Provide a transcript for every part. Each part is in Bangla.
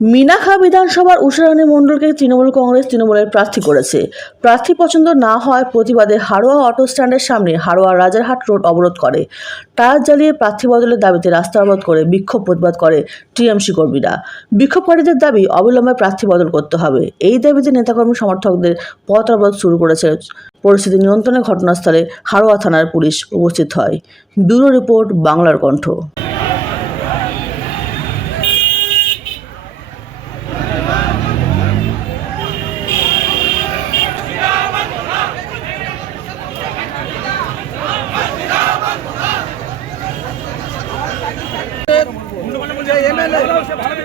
মিনাখা বিধানসভার উষারানী মণ্ডলকে তৃণমূলের প্রার্থী করেছে। প্রার্থী পছন্দ না হওয়ার প্রতিবাদে হাড়োয়া অটো স্ট্যান্ডের সামনে হাড়োয়া রাজারহাট রোড অবরোধ করে। টায়ার জ্বালিয়ে প্রার্থী বদলের দাবিতে রাস্তা অবরোধ করে বিক্ষোভ প্রতিবাদ করে টিএমসি কর্মীরা। বিক্ষোভকারীদের দাবি অবিলম্বে প্রার্থী বদল করতে হবে। এই দাবিতে নেতাকর্মী সমর্থকদের পথ অবরোধ শুরু করেছে। পরিস্থিতি নিয়ন্ত্রণে ঘটনাস্থলে হাড়োয়া থানার পুলিশ উপস্থিত হয়। ব্যুরো রিপোর্ট, বাংলার কণ্ঠ।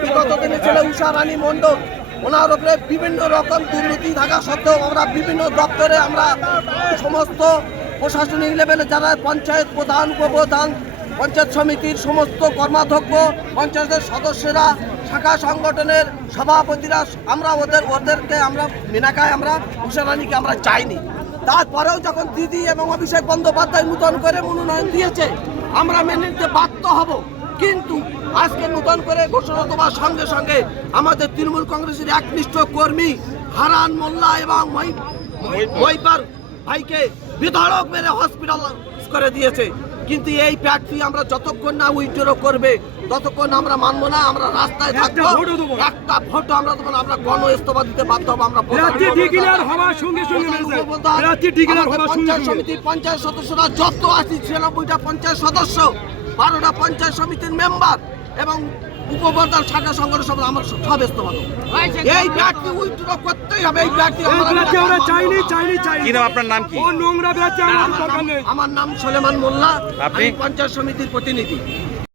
বিগত দিনে ছিল উষারানী মণ্ডল, ওনার উপরে বিভিন্ন রকম দুর্নীতি থাকা সত্ত্বেও আমরা বিভিন্ন দপ্তরে আমরা সমস্ত প্রশাসনিক লেভেলে যারা পঞ্চায়েত প্রধান, উপপ্রধান, পঞ্চায়েত সমিতির সমস্ত কর্মাধ্যক্ষ, পঞ্চায়েতের সদস্যরা, শাখা সংগঠনের সভাপতিরা, আমরা ওদেরকে আমরা মিনাখায় আমরা উষারানীকে আমরা চাইনি। তারপরেও যখন দিদি এবং অভিষেক বন্দ্যোপাধ্যায় নূতন করে মনোনয়ন দিয়েছে আমরা মেনে নিতে বাধ্য হব। কিন্তু আজকে নূতন করে ঘোষণা দেওয়ার সঙ্গে সঙ্গে আমাদের তৃণমূল কংগ্রেসের একনিষ্ঠ কর্মী হারান মোল্লা এবং মহিপার ভাইকে বিধারক মেরে হসপিটাল করে দিয়েছে। কিন্তু এই প্রার্থী আমরা যতক্ষণ না উইথড্র করবে ততক্ষণ আমরা মানবো না। আমরা রাস্তায় থাকবো, একটা ভোট আমরা দেবো না, আমরা গণ ইস্তফা দিতে বাধ্য হবো। আমরা পঞ্চায়েত সমিতির পঞ্চায়েত সদস্যরা যত আছি 96টা পঞ্চায়েত সদস্য, 12টা পঞ্চায়েত সমিতির মেম্বার এবং উপপ্রধান, শাখা সংগঠন সব আমার সব ইস্তফা দেবো। এই প্রার্থী উইথড্র করতেই হবে। এই প্রার্থী আপনার নাম কি? আমার নাম সলেমান মোল্লা, আমি পঞ্চায়েত সমিতির প্রতিনিধি।